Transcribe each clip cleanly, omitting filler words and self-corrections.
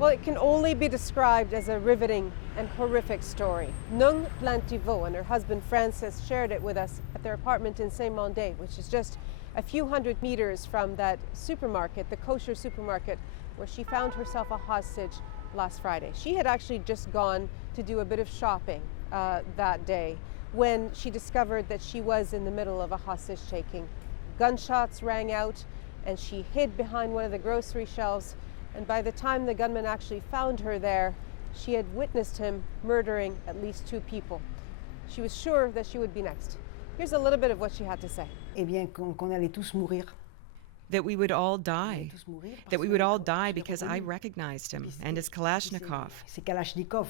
Well, it can only be described as a riveting and horrific story. Nung Plantiveau and her husband Francis shared it with us at their apartment in Saint-Mandé, which is just a few hundred meters from that supermarket, the kosher supermarket, where she found herself a hostage last Friday. She had actually just gone to do a bit of shopping that day when she discovered that she was in the middle of a hostage taking. Gunshots rang out and she hid behind one of the grocery shelves. And by the time the gunman actually found her there, she had witnessed him murdering at least 2 people. She was sure that she would be next. Here's a little bit of what she had to say. Eh bien, qu'on allait tous mourir. That we would all die. That we would all die because I recognized him and his Kalashnikov. C'est Kalashnikov.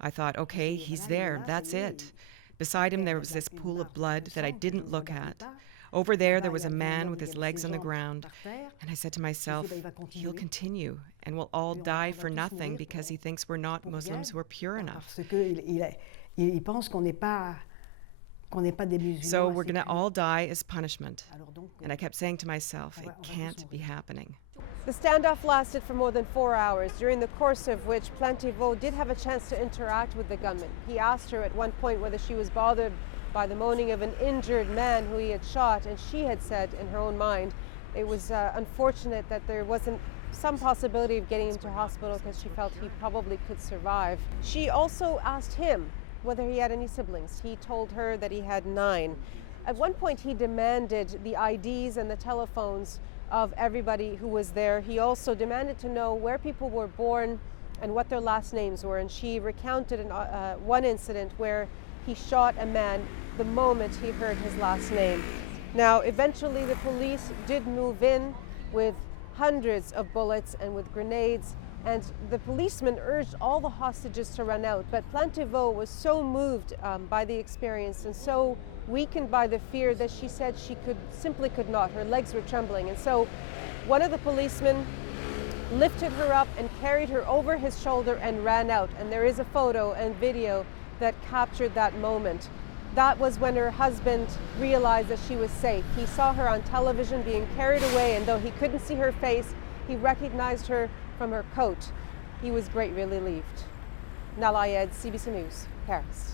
I thought, okay, he's there, that's it. Beside him there was this pool of blood that I didn't look at. Over there was a man with his legs on the ground. And I said to myself, he'll continue and we'll all die for nothing because he thinks we're not Muslims who are pure enough. So we're going to all die as punishment. And I kept saying to myself, it can't be happening. The standoff lasted for more than 4 hours, during the course of which Plantiveau did have a chance to interact with the gunman. He asked her at one point whether she was bothered by the moaning of an injured man who he had shot, and she had said in her own mind it was unfortunate that there wasn't some possibility of getting him to hospital because she felt he probably could survive. She also asked him whether he had any siblings. He told her that he had 9. At one point he demanded the IDs and the telephones of everybody who was there. He also demanded to know where people were born and what their last names were, and she recounted one incident where he shot a man the moment he heard his last name. Now, eventually the police did move in with hundreds of bullets and with grenades, and the policemen urged all the hostages to run out. But Plantiveau was so moved by the experience and so weakened by the fear that she said she simply could not. Her legs were trembling. And so one of the policemen lifted her up and carried her over his shoulder and ran out. And there is a photo and video that captured that moment. That was when her husband realized that she was safe. He saw her on television being carried away, and though he couldn't see her face, he recognized her from her coat. He was greatly relieved. Nahlah, CBC News, Paris.